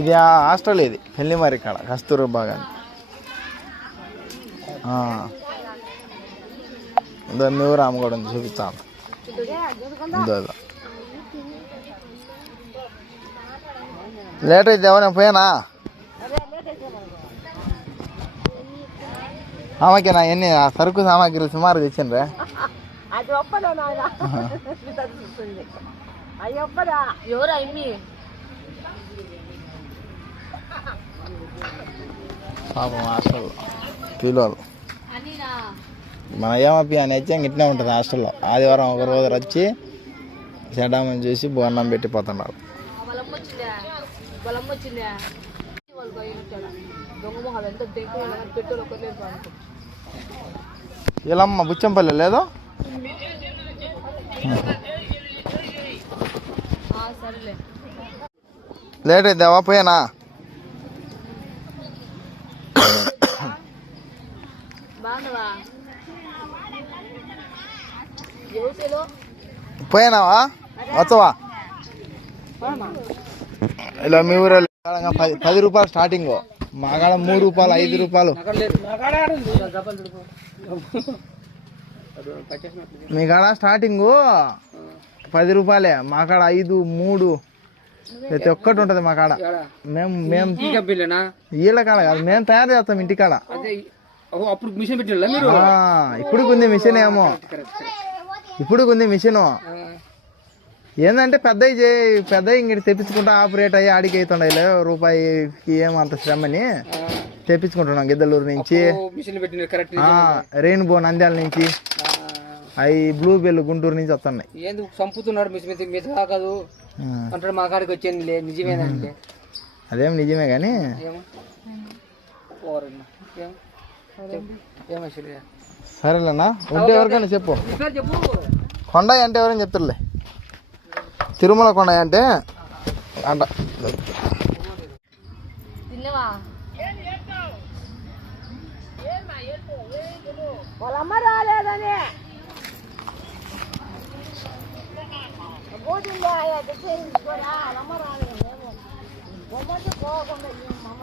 ఇది హాస్టల్, ఇది పెళ్లిమారి కాడ కస్తూర్బా గాంధీ. మీ ఊరు ఆమె కూడా ఉంది, చూపిస్తాను. లేట్ అయితే నేను పోయానా ఆమెకేనా ఎన్ని సరుకు సామాగ్రి సుమారు తెచ్చిండ్రే. పాపం హాస్టల్లో పిల్లలు మన ఏమపి అని వచ్చి ఇట్నే ఉంటుంది హాస్టల్లో. ఆదివారం ఒక రోజు వచ్చి చెడ్డామని చూసి బోన్నం పెట్టిపోతున్నారు. వీళ్ళమ్మ బుచ్చంపల్లి లేదు. లేట్ అయిద్దావా పోయానా? పోయానావా వచ్చవా? ఇలా మీ ఊరు 10 రూపాయలు స్టార్టింగ్, మా కాడ 3 రూపాయలు 5 రూపాయలు. మీ కాడ స్టార్టింగ్ 10 రూపాయలే, మా కాడ 5, 3 ప్రతి ఒక్కటి ఉంటుంది మా కాడ. మేము వీళ్ళ కాడ కాదు, మేము తయారు చేస్తాం ఇంటికాడ. ఇప్పుడు ఉంది మిషన్ ఏమో, ఇప్పుడు ఉంది మిషన్. ఏంటంటే పెద్దవి ఇంక తెప్పించుకుంటా ఆపరేట్ అయ్యి ఆడికి అవుతుండే రూపాయికి ఏమంత శ్రమని తెప్పించుకుంటున్నాం. గిద్దలూరు నుంచి, రెయిన్బో నంద్యాల నుంచి, అవి బ్లూ బెల్ గుంటూరు నుంచి వస్తున్నాయి. చంపుతున్నాడు మా కాడికి వచ్చేది నిజమేనండి. అదేం నిజమే కానీ సరేలేనా. ఉంటే ఎవరికైనా చెప్పు. కొండయ్య అంటే ఎవరైనా చెప్తారులే. తిరుమల కొండయ్య అంటే అంట. వాళ్ళమ్మ రాలేదని పోకుండా మమ్మ